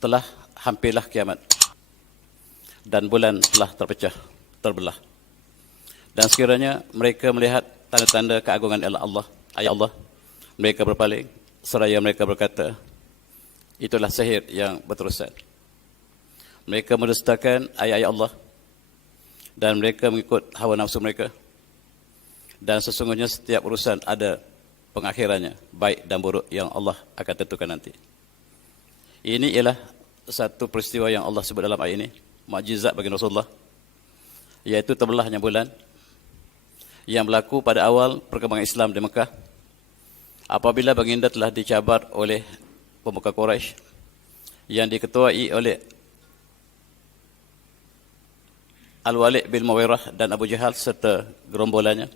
telah hampirlah kiamat dan bulan telah terbelah. Dan sekiranya mereka melihat tanda-tanda keagungan Allah, ayat Allah, mereka berpaling seraya mereka berkata, itulah sihir yang berterusan. Mereka mendustakan ayat-ayat Allah dan mereka mengikut hawa nafsu mereka. Dan sesungguhnya setiap urusan ada pengakhirannya, baik dan buruk yang Allah akan tentukan nanti. Ini ialah satu peristiwa yang Allah sebut dalam ayat ini, mukjizat bagi Rasulullah, iaitu terbelahnya bulan yang berlaku pada awal perkembangan Islam di Mekah, apabila baginda telah dicabar oleh pemuka Quraisy yang diketuai oleh Al-Walid bin Mughirah dan Abu Jahal serta gerombolannya,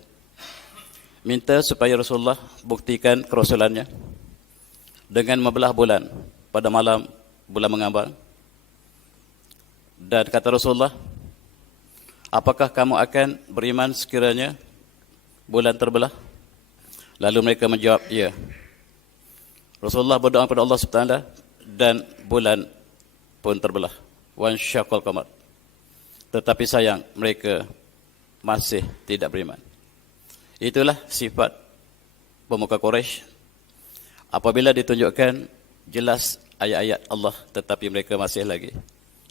minta supaya Rasulullah buktikan kerasulannya dengan membelah bulan pada malam bulan mengambang. Dan kata Rasulullah, apakah kamu akan beriman sekiranya bulan terbelah? Lalu mereka menjawab, ya. Rasulullah berdoa kepada Allah SWT dan bulan pun terbelah. Wansyaqqal qamar. Tetapi sayang, mereka masih tidak beriman. Itulah sifat pemuka Quraisy. Apabila ditunjukkan jelas ayat-ayat Allah, tetapi mereka masih lagi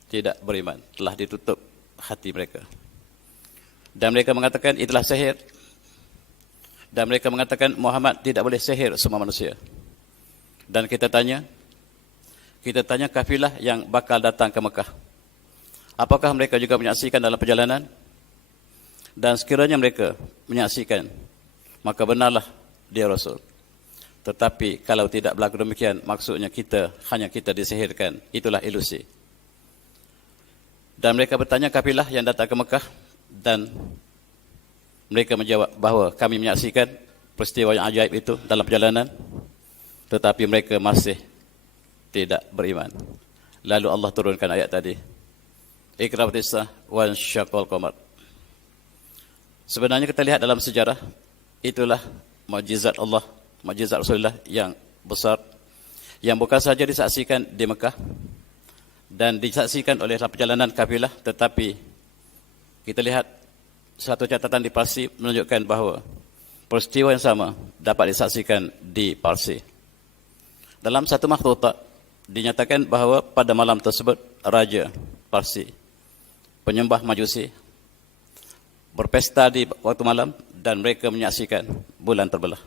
tidak beriman. Telah ditutup hati mereka. Dan mereka mengatakan itulah sihir. Dan mereka mengatakan Muhammad tidak boleh sihir semua manusia. Dan kita tanya kafilah yang bakal datang ke Mekah, apakah mereka juga menyaksikan dalam perjalanan? Dan sekiranya mereka menyaksikan, maka benarlah dia Rasul. Tetapi kalau tidak berlaku demikian, maksudnya hanya kita disihirkan. Itulah ilusi. Dan mereka bertanya kafilah yang datang ke Mekah, dan mereka menjawab bahawa kami menyaksikan peristiwa yang ajaib itu dalam perjalanan, tetapi mereka masih tidak beriman. Lalu Allah turunkan ayat tadi, Iqrabatis saah wansyaqqal qamar. Sebenarnya kita lihat dalam sejarah, itulah mukjizat Allah, mukjizat Rasulullah yang besar, yang bukan saja disaksikan di Mekah dan disaksikan oleh perjalanan kafilah, tetapi kita lihat satu catatan di Parsi menunjukkan bahawa peristiwa yang sama dapat disaksikan di Parsi. Dalam satu makhtutat dinyatakan bahawa pada malam tersebut Raja Parsi, penyembah Majusi, berpesta di waktu malam dan mereka menyaksikan bulan terbelah.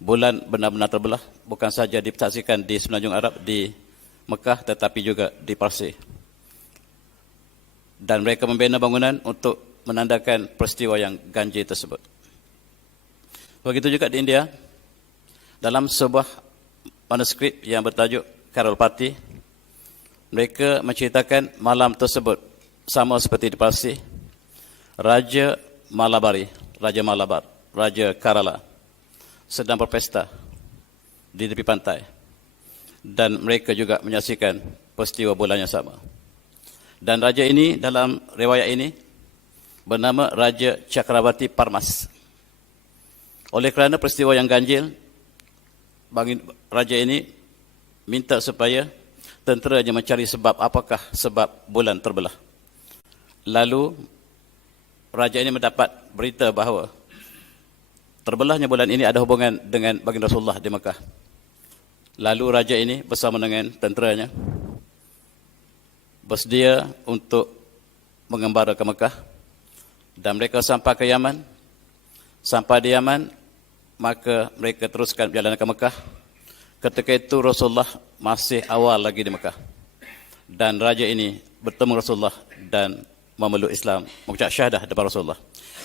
Bulan benar-benar terbelah, bukan saja disaksikan di Semenanjung Arab, di Mekah, tetapi juga di Parsi. Dan mereka membina bangunan untuk menandakan peristiwa yang ganjil tersebut. Begitu juga di India, dalam sebuah manuskrip yang bertajuk Karolpati, mereka menceritakan malam tersebut sama seperti di Parsi. Raja Malabar, Raja Kerala sedang berpesta di tepi pantai, dan mereka juga menyaksikan peristiwa bulan yang sama. Dan raja ini dalam riwayat ini bernama Raja Chakrabarti Parmas. Oleh kerana peristiwa yang ganjil, raja ini minta supaya tenteranya mencari sebab, apakah sebab bulan terbelah. Lalu raja ini mendapat berita bahawa terbelahnya bulan ini ada hubungan dengan baginda Rasulullah di Mekah. Lalu raja ini bersama dengan tenteranya bersedia untuk mengembara ke Mekah, dan mereka sampai ke Yaman. Sampai di Yaman, maka mereka teruskan perjalanan ke Mekah. Ketika itu Rasulullah masih awal lagi di Mekah, dan raja ini bertemu Rasulullah dan memeluk Islam, mengucap syahadah depan Rasulullah.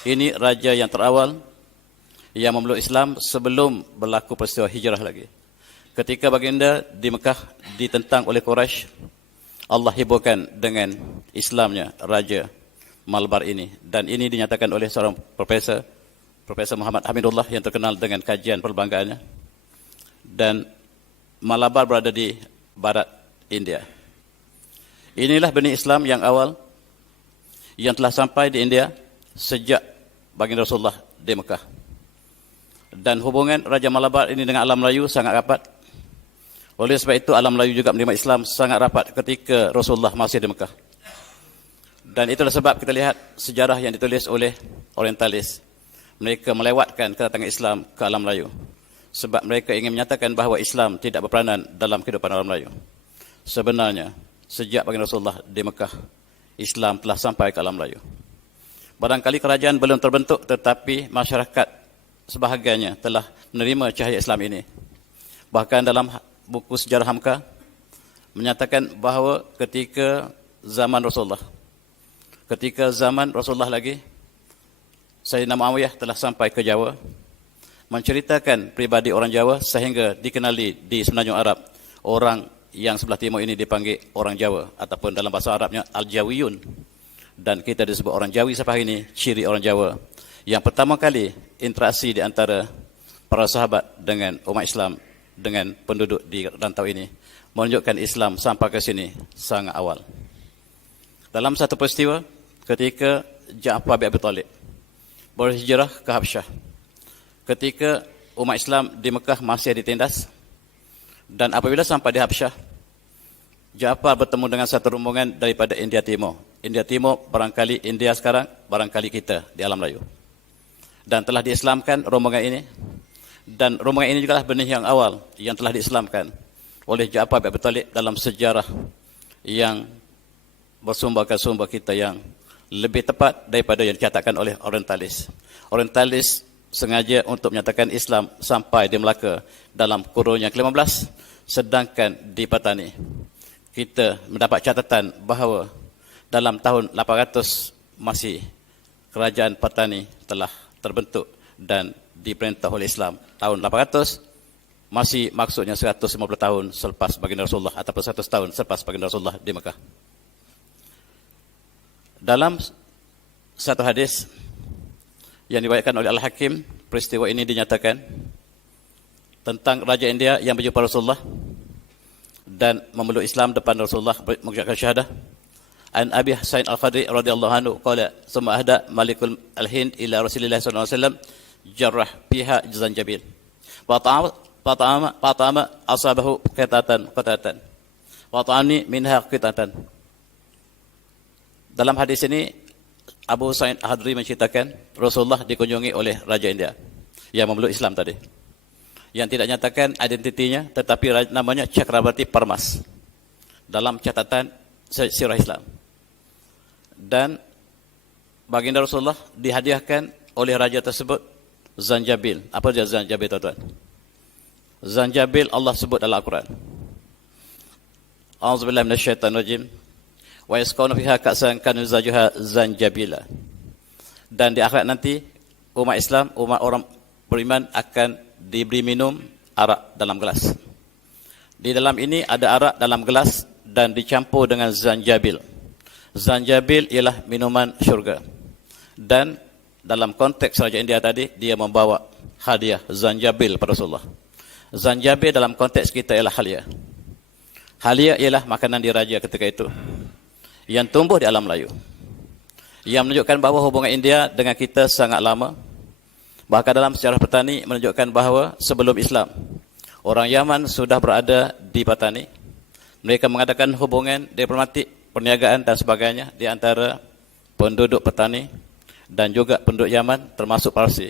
Ini raja yang terawal yang memeluk Islam sebelum berlaku peristiwa hijrah lagi. Ketika baginda di Mekah ditentang oleh Quraisy, Allah hiburkan dengan Islamnya Raja Malabar ini. Dan ini dinyatakan oleh seorang Profesor Muhammad Hamidullah yang terkenal dengan kajian perbanggaannya. Dan Malabar berada di barat India. Inilah benih Islam yang awal yang telah sampai di India sejak baginda Rasulullah di Mekah. Dan hubungan Raja Malabar ini dengan alam Melayu sangat rapat. Oleh sebab itu, alam Melayu juga menerima Islam sangat rapat ketika Rasulullah masih di Mekah. Dan itulah sebab kita lihat sejarah yang ditulis oleh orientalis. Mereka melewatkan kedatangan Islam ke alam Melayu. Sebab mereka ingin menyatakan bahawa Islam tidak berperanan dalam kehidupan orang Melayu. Sebenarnya, sejak baginda Rasulullah di Mekah, Islam telah sampai ke alam Melayu. Barangkali kerajaan belum terbentuk, tetapi masyarakat sebahagiannya telah menerima cahaya Islam ini. Bahkan dalam buku sejarah Hamka, menyatakan bahawa ketika zaman Rasulullah lagi, Sayyidina Muawiyah telah sampai ke Jawa, menceritakan pribadi orang Jawa sehingga dikenali di semenanjung Arab. Orang yang sebelah timur ini dipanggil orang Jawa, ataupun dalam bahasa Arabnya Al-Jawiyun. Dan kita disebut orang Jawi sampai ini, ciri orang Jawa. Yang pertama kali interaksi di antara para sahabat dengan umat Islam, dengan penduduk di rantau ini, menunjukkan Islam sampai ke sini sangat awal. Dalam satu peristiwa, ketika Ja'far bin Abi Talib berhijrah ke Habsyah, ketika umat Islam di Mekah masih ditindas, dan apabila sampai di Habsyah, Ja'far bertemu dengan satu rombongan daripada India Timur. India Timur barangkali India sekarang, barangkali kita di alam Melayu. Dan telah diislamkan rombongan ini. Dan rombongan ini juga benih yang awal yang telah diislamkan oleh Ja'far bin Abi Talib dalam sejarah yang bersumberkan sumber kita yang lebih tepat daripada yang dicatatkan oleh orientalis. Orientalis sengaja untuk menyatakan Islam sampai di Melaka dalam kurun yang ke-15, sedangkan di Patani kita mendapat catatan bahawa dalam tahun 800 masih kerajaan Patani telah terbentuk dan diperintah oleh Islam. Tahun 800 masih maksudnya 150 tahun selepas baginda Rasulullah, ataupun 100 tahun selepas baginda Rasulullah di Mekah. Dalam satu hadis yang diriwayatkan oleh Al-Hakim, peristiwa ini dinyatakan tentang Raja India yang berjumpa Rasulullah dan memeluk Islam depan Rasulullah mengucapkan syahadah. An Abi Sa'id Al-Khudri radhiyallahu anhu qala summa ahda Malikul Al-Hind ila Rasulillah sallallahu alaihi wasallam jarrah fiha zanjabil. Fata'ama asabahu qitatan wa ta'ani minha qitatan. Dalam hadis ini Abu Sa'id Al-Khudri menceritakan Rasulullah dikunjungi oleh Raja India yang memeluk Islam tadi, yang tidak nyatakan identitinya, tetapi namanya Chakrabarti Parmas dalam catatan sirah Islam. Dan baginda Rasulullah dihadiahkan oleh raja tersebut zanjabil. Apa dia zanjabil, tuan-tuan? Zanjabil Allah sebut dalam Al-Quran. A'udzubillahi minasyaitonirrajim. Wa yasqawna fiha ka'san kana zajuha zanjabila. Dan di akhirat nanti umat Islam, umat orang beriman akan diberi minum arak dalam gelas. Di dalam ini ada arak dalam gelas dan dicampur dengan zanjabil. Zanjabil ialah minuman syurga. Dan dalam konteks Raja India tadi, dia membawa hadiah zanjabil pada Rasulullah. Zanjabil dalam konteks kita ialah halia. Halia ialah makanan diraja ketika itu, yang tumbuh di alam Melayu, yang menunjukkan bahawa hubungan India dengan kita sangat lama. Bahkan dalam sejarah petani menunjukkan bahawa sebelum Islam, orang Yaman sudah berada di Patani. Mereka mengadakan hubungan diplomatik, perniagaan dan sebagainya di antara penduduk Patani dan juga penduduk Yaman, termasuk Parsi.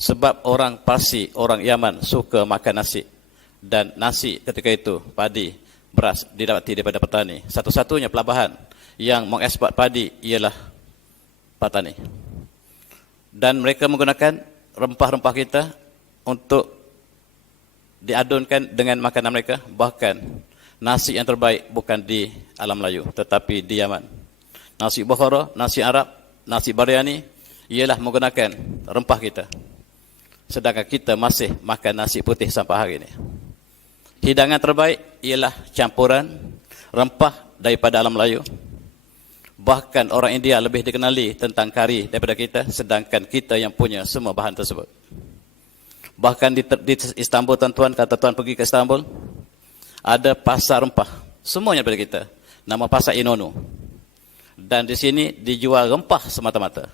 Sebab orang Parsi, orang Yaman suka makan nasi. Dan nasi ketika itu, padi, beras didapati daripada petani. Satu-satunya pelabuhan yang mengeksport padi ialah Patani. Dan mereka menggunakan rempah-rempah kita untuk diadunkan dengan makanan mereka. Bahkan nasi yang terbaik bukan di alam Melayu, tetapi di Yaman. Nasi Bukhara, nasi Arab, nasi Biryani ialah menggunakan rempah kita. Sedangkan kita masih makan nasi putih sampai hari ini. Hidangan terbaik ialah campuran rempah daripada alam Melayu. Bahkan orang India lebih dikenali tentang kari daripada kita, sedangkan kita yang punya semua bahan tersebut. Bahkan di Istanbul, tuan-tuan, kata tuan pergi ke Istanbul, ada pasar rempah, semuanya daripada kita. Nama pasar Inonu. Dan di sini dijual rempah semata-mata.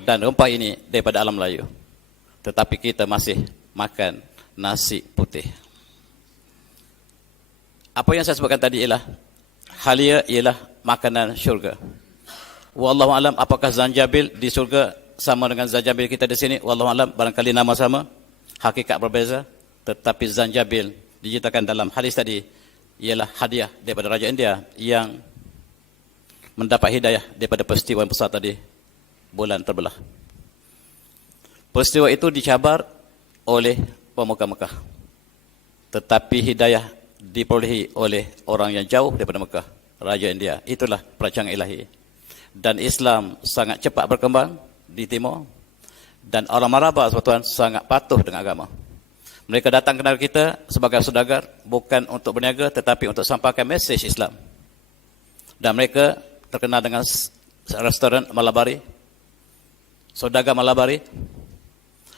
Dan rempah ini daripada alam Melayu. Tetapi kita masih makan nasi putih. Apa yang saya sebutkan tadi ialah halia ialah makanan syurga. Wallahu alam, apakah zanjabil di syurga sama dengan zanjabil kita di sini? Wallahu alam, barangkali nama sama, hakikat berbeza, tetapi zanjabil diceritakan dalam hadis tadi ialah hadiah daripada Raja India yang mendapat hidayah daripada peristiwa yang besar tadi, bulan terbelah. Peristiwa itu dicabar oleh pemuka Mekah, tetapi hidayah diperolehi oleh orang yang jauh daripada Mekah, Raja India. Itulah perancangan ilahi. Dan Islam sangat cepat berkembang di timur, dan orang Marabah tuan sangat patuh dengan agama. Mereka datang ke negara kita sebagai saudagar, bukan untuk berniaga tetapi untuk sampaikan mesej Islam. Dan mereka terkenal dengan restoran Malabari, saudagar Malabari,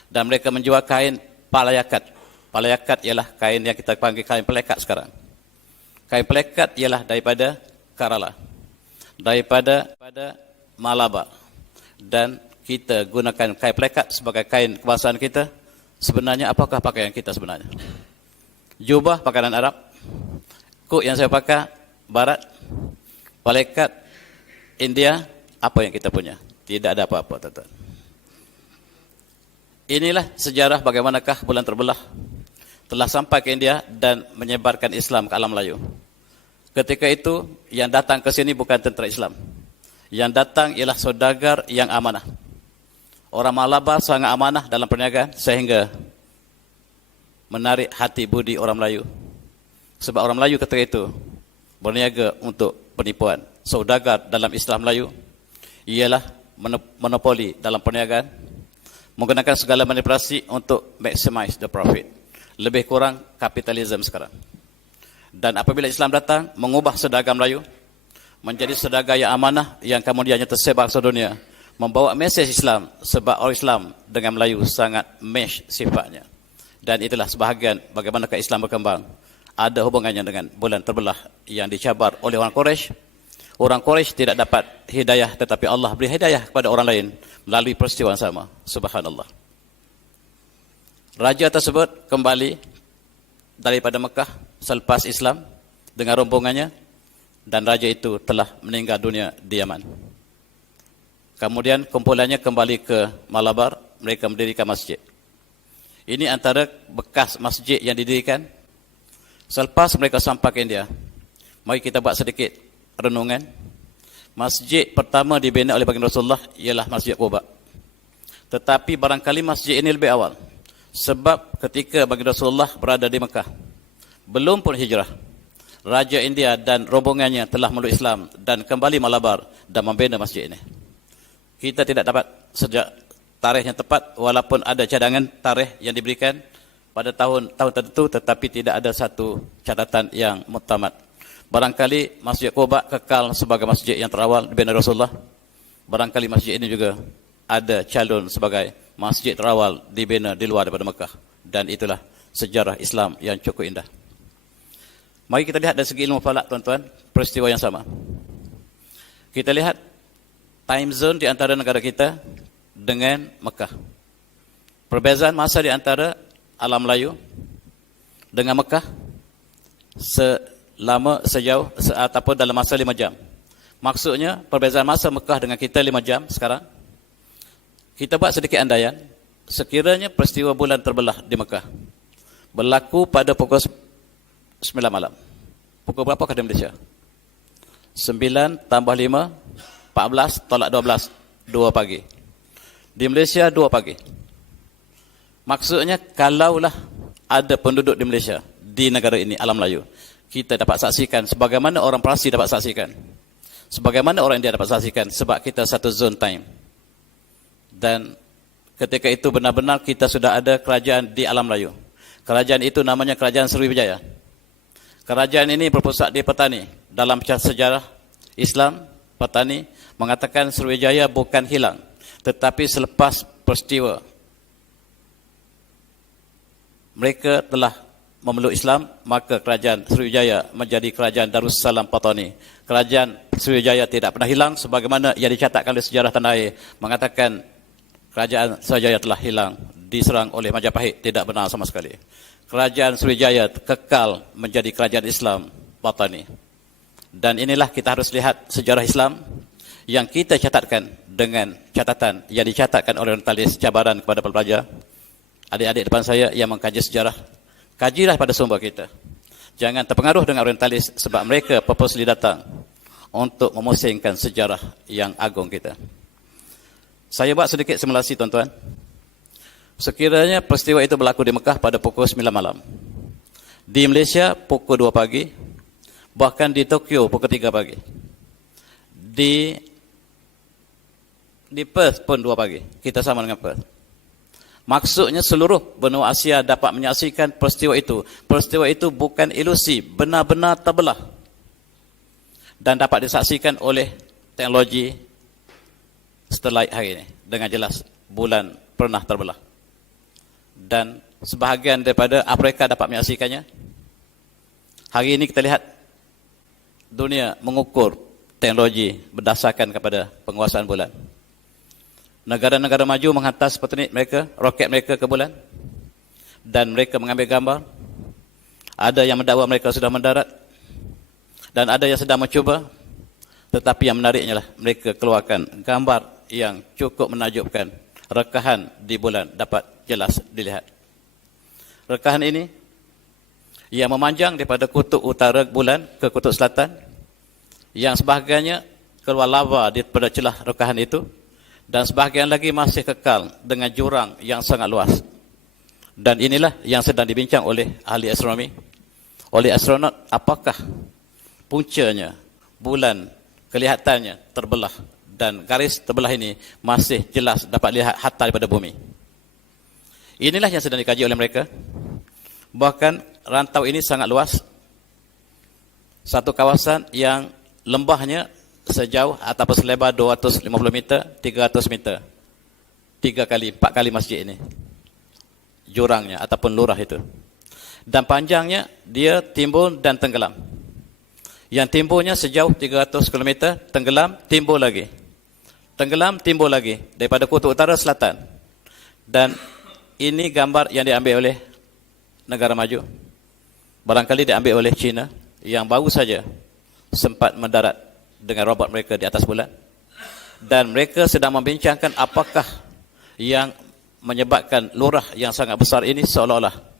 dan mereka menjual kain palayakat. Palayakat ialah kain yang kita panggil kain pelekat sekarang. Kain pelekat ialah daripada Kerala, daripada Malabar. Dan kita gunakan kain pelekat sebagai kain kebangsaan kita. Sebenarnya apakah pakaian kita sebenarnya? Jubah pakaian Arab, kuk yang saya pakai Barat, pelekat India, apa yang kita punya? Tidak ada apa-apa, tuan-tuan. Inilah sejarah bagaimanakah bulan terbelah telah sampai ke India dan menyebarkan Islam ke alam Melayu. Ketika itu, yang datang ke sini bukan tentera Islam. Yang datang ialah saudagar yang amanah. Orang Malabar sangat amanah dalam perniagaan sehingga menarik hati budi orang Melayu. Sebab orang Melayu ketika itu berniaga untuk penipuan. Saudagar dalam istilah Melayu ialah monopoli dalam perniagaan, menggunakan segala manipulasi untuk maximize the profit. Lebih kurang kapitalisme sekarang. Dan apabila Islam datang, mengubah saudagar Melayu menjadi saudagar yang amanah yang kemudiannya tersebar ke seluruh dunia, membawa mesej Islam, sebab orang Islam dengan Melayu sangat mesh sifatnya. Dan itulah sebahagian bagaimanakah Islam berkembang. Ada hubungannya dengan bulan terbelah yang dicabar oleh orang Quraisy. Orang Quraisy tidak dapat hidayah, tetapi Allah beri hidayah kepada orang lain melalui peristiwa yang sama. Subhanallah. Raja tersebut kembali daripada Mekah selepas Islam dengan rombongannya, dan raja itu telah meninggal dunia di Yaman. Kemudian kumpulannya kembali ke Malabar, mereka mendirikan masjid. Ini antara bekas masjid yang didirikan selepas mereka sampai ke India. Mari kita buat sedikit renungan. Masjid pertama dibina oleh baginda Rasulullah ialah Masjid Quba. Tetapi barangkali masjid ini lebih awal. Sebab ketika baginda Rasulullah berada di Mekah, belum pun hijrah, Raja India dan rombongannya telah meluk Islam dan kembali Malabar dan membina masjid ini. Kita tidak dapat sejak tarikh yang tepat, walaupun ada cadangan tarikh yang diberikan pada tahun-tahun tertentu, tetapi tidak ada satu catatan yang muktamad. Barangkali Masjid Quba kekal sebagai masjid yang terawal dibina Rasulullah. Barangkali masjid ini juga ada calon sebagai masjid terawal dibina di luar daripada Mekah. Dan itulah sejarah Islam yang cukup indah. Mari kita lihat dari segi ilmu falak, tuan-tuan, peristiwa yang sama. Kita lihat time zone di antara negara kita dengan Mekah. Perbezaan masa di antara alam Melayu dengan Mekah sejauh ataupun dalam masa 5 jam. Maksudnya perbezaan masa Mekah dengan kita 5 jam sekarang. Kita buat sedikit andaian, sekiranya peristiwa bulan terbelah di Mekah berlaku pada pukul 9 malam. Pukul berapakah di Malaysia? 9 tambah 5, 14 tolak 12, 2 pagi. Di Malaysia 2 pagi. Maksudnya kalaulah ada penduduk di Malaysia, di negara ini, alam Melayu, kita dapat saksikan sebagaimana orang Parsi dapat saksikan, sebagaimana orang India dapat saksikan, sebab kita satu zone time. Dan ketika itu benar-benar kita sudah ada kerajaan di alam Melayu. Kerajaan itu namanya Kerajaan Sriwijaya. Kerajaan ini berpusat di Petani. Dalam sejarah Islam, Petani mengatakan Sriwijaya bukan hilang, tetapi selepas peristiwa mereka telah memeluk Islam, maka kerajaan Sriwijaya menjadi kerajaan Darussalam Patani. Kerajaan Sriwijaya tidak pernah hilang sebagaimana yang dicatatkan oleh sejarah tanah air mengatakan kerajaan Sriwijaya telah hilang, diserang oleh Majapahit. Tidak benar sama sekali. Kerajaan Sriwijaya kekal menjadi kerajaan Islam batani. Dan inilah kita harus lihat sejarah Islam yang kita catatkan dengan catatan yang dicatatkan oleh orientalis, cabaran kepada pelajar. Adik-adik depan saya yang mengkaji sejarah, kajilah pada sumber kita. Jangan terpengaruh dengan orientalis sebab mereka purposely datang untuk memusingkan sejarah yang agung kita. Saya buat sedikit simulasi tuan-tuan. Sekiranya peristiwa itu berlaku di Mekah pada pukul 9 malam. Di Malaysia pukul 2 pagi. Bahkan di Tokyo pukul 3 pagi. Di Perth pun 2 pagi. Kita sama dengan Perth. Maksudnya seluruh benua Asia dapat menyaksikan peristiwa itu. Peristiwa itu bukan ilusi, benar-benar terbelah. Dan dapat disaksikan oleh teknologi satellite hari ini. Dengan jelas bulan pernah terbelah. Dan sebahagian daripada Afrika dapat menyaksikannya. Hari ini kita lihat dunia mengukur teknologi berdasarkan kepada penguasaan bulan. Negara-negara maju menghantar satelit mereka, roket mereka ke bulan. Dan mereka mengambil gambar. Ada yang mendakwa mereka sudah mendarat. Dan ada yang sedang mencuba. Tetapi yang menariknya lah, mereka keluarkan gambar yang cukup menakjubkan. Rekahan di bulan dapat jelas dilihat. Rekahan ini yang memanjang daripada kutub utara bulan ke kutub selatan, yang sebahagiannya keluar lava daripada celah rekahan itu, dan sebahagian lagi masih kekal dengan jurang yang sangat luas. Dan inilah yang sedang dibincang oleh ahli astronomi, oleh astronot, apakah puncanya bulan kelihatannya terbelah, dan garis terbelah ini masih jelas dapat lihat hatta daripada bumi. Inilah yang sedang dikaji oleh mereka. Bahkan rantau ini sangat luas. Satu kawasan yang lembahnya sejauh ataupun selebar 250 meter, 300 meter. 4 kali masjid ini. Jurangnya ataupun lurah itu. Dan panjangnya dia timbul dan tenggelam. Yang timbulnya sejauh 300 km, tenggelam, timbul lagi. Tenggelam, timbul lagi. Daripada kutub utara selatan. Dan ini gambar yang diambil oleh negara maju. Barangkali diambil oleh China yang baru saja sempat mendarat dengan robot mereka di atas bulan. Dan mereka sedang membincangkan apakah yang menyebabkan lurah yang sangat besar ini, seolah-olah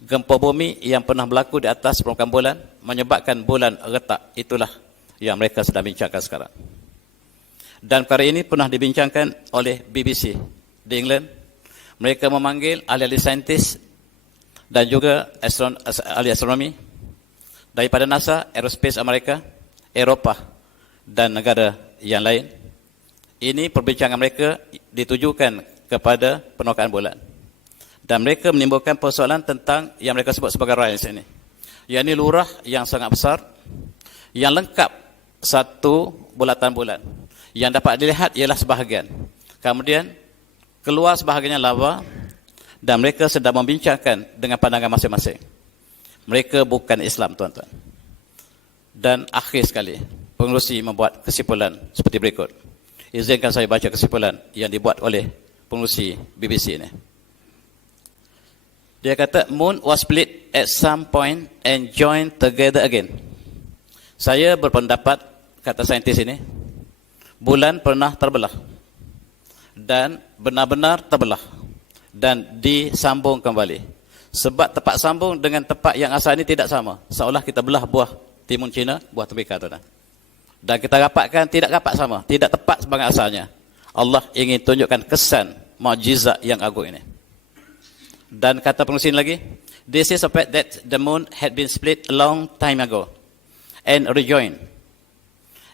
gempa bumi yang pernah berlaku di atas permukaan bulan menyebabkan bulan retak. Itulah yang mereka sedang bincangkan sekarang. Dan perkara ini pernah dibincangkan oleh BBC di England. Mereka memanggil ahli-ahli saintis dan juga ahli astronomi daripada NASA, Aerospace Amerika, Eropah dan negara yang lain. Ini perbincangan mereka ditujukan kepada penaklakan bulan. Dan mereka menimbulkan persoalan tentang yang mereka sebut sebagai rays ini. Yang ini lurah yang sangat besar, yang lengkap satu bulatan bulan. Yang dapat dilihat ialah sebahagian. Kemudian keluar sebahagiannya lava, dan mereka sedang membincangkan dengan pandangan masing-masing. Mereka bukan Islam, tuan-tuan. Dan akhir sekali, pengerusi membuat kesimpulan seperti berikut. Izinkan saya baca kesimpulan yang dibuat oleh pengerusi BBC ini. Dia kata, Moon was split at some point and joined together again. Saya berpendapat, kata saintis ini, bulan pernah terbelah. Dan benar-benar terbelah. Dan disambung kembali. Sebab tempat sambung dengan tempat yang asal ini tidak sama. Seolah kita belah buah timun Cina, buah tembikar, tuan-tuan. Dan kita rapatkan, tidak rapat sama. Tidak tepat sebagai asalnya. Allah ingin tunjukkan kesan mukjizat yang agung ini. Dan kata pengurusi lagi, this is a fact that the moon had been split a long time ago and rejoined.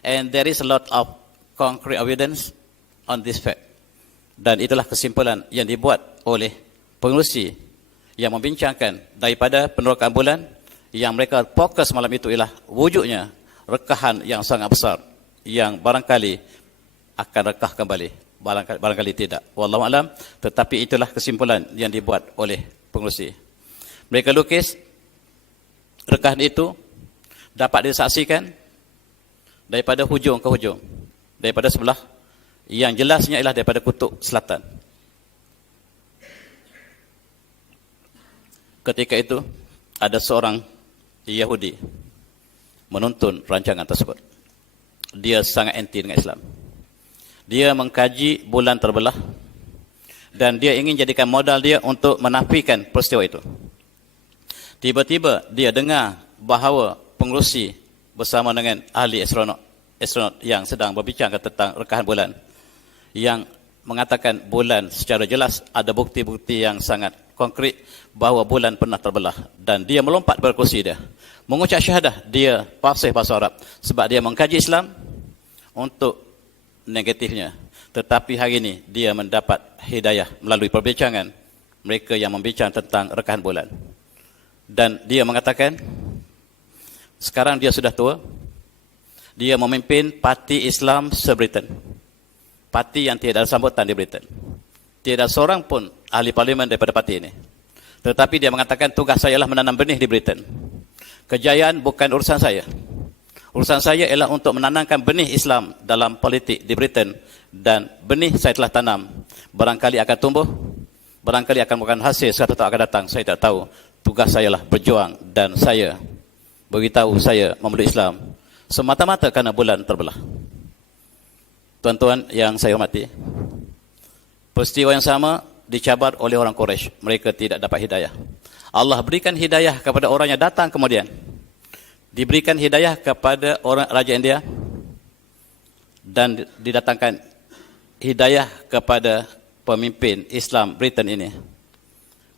And there is a lot of concrete evidence on this fact. Dan itulah kesimpulan yang dibuat oleh pengurusi yang membincangkan daripada penerokan bulan, yang mereka fokus malam itu ialah wujudnya rekahan yang sangat besar yang barangkali akan rekah kembali, barangkali tidak, wallahu alam. Tetapi itulah kesimpulan yang dibuat oleh pengerusi. Mereka lukis rekahan itu dapat disaksikan daripada hujung ke hujung, daripada sebelah yang jelasnya ialah daripada kutub selatan. Ketika itu ada seorang Yahudi menuntun rancangan tersebut. Dia sangat anti dengan Islam. Dia mengkaji bulan terbelah dan dia ingin jadikan modal dia untuk menafikan peristiwa itu. Tiba-tiba dia dengar bahawa pengerusi bersama dengan ahli astronot yang sedang berbincang tentang rekahan bulan, yang mengatakan bulan secara jelas ada bukti-bukti yang sangat konkret bahawa bulan pernah terbelah, dan dia melompat dari kursi dia, mengucap syahadah. Dia fasih bahasa Arab sebab dia mengkaji Islam untuk negatifnya. Tetapi hari ini dia mendapat hidayah melalui perbincangan mereka yang membincang tentang rekahan bulan. Dan dia mengatakan sekarang dia sudah tua, dia memimpin parti Islam se-Britain, parti yang tiada sambutan di Britain. Tiada seorang pun ahli parlimen daripada parti ini. Tetapi dia mengatakan tugas saya ialah menanam benih di Britain. Kejayaan bukan urusan saya. Urusan saya ialah untuk menanamkan benih Islam dalam politik di Britain, dan benih saya telah tanam. Barangkali akan tumbuh, barangkali akan memberikan hasil suatu saat akan datang, saya tak tahu. Tugas saya ialah berjuang, dan saya beritahu saya memeluk Islam semata-mata kerana bulan terbelah. Tuan-tuan yang saya hormati, peristiwa yang sama dicabar oleh orang Quraisy. Mereka tidak dapat hidayah. Allah berikan hidayah kepada orang yang datang kemudian. Diberikan hidayah kepada orang Raja India, dan didatangkan hidayah kepada pemimpin Islam Britain ini.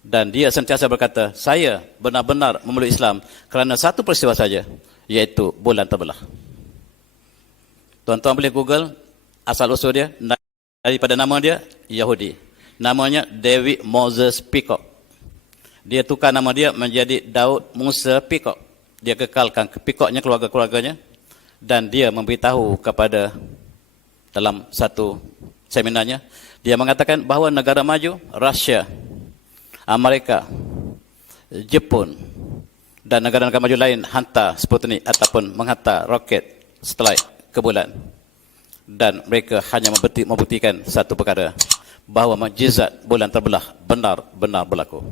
Dan dia sentiasa berkata, saya benar-benar memeluk Islam kerana satu peristiwa saja, iaitu bulan terbelah. Tuan-tuan boleh Google asal-usul dia, daripada nama dia, Yahudi. Namanya David Moses Peacock. Dia tukar nama dia menjadi Daud Musa Peacock. Dia kekalkan Peacocknya, keluarga-keluarganya, dan dia memberitahu kepada, dalam satu seminarnya, dia mengatakan bahawa negara maju, Rusia, Amerika, Jepun, dan negara-negara maju lain hantar Sputnik ataupun menghantar roket satelit ke bulan. Dan mereka hanya membuktikan satu perkara, bahawa mukjizat bulan terbelah benar-benar berlaku.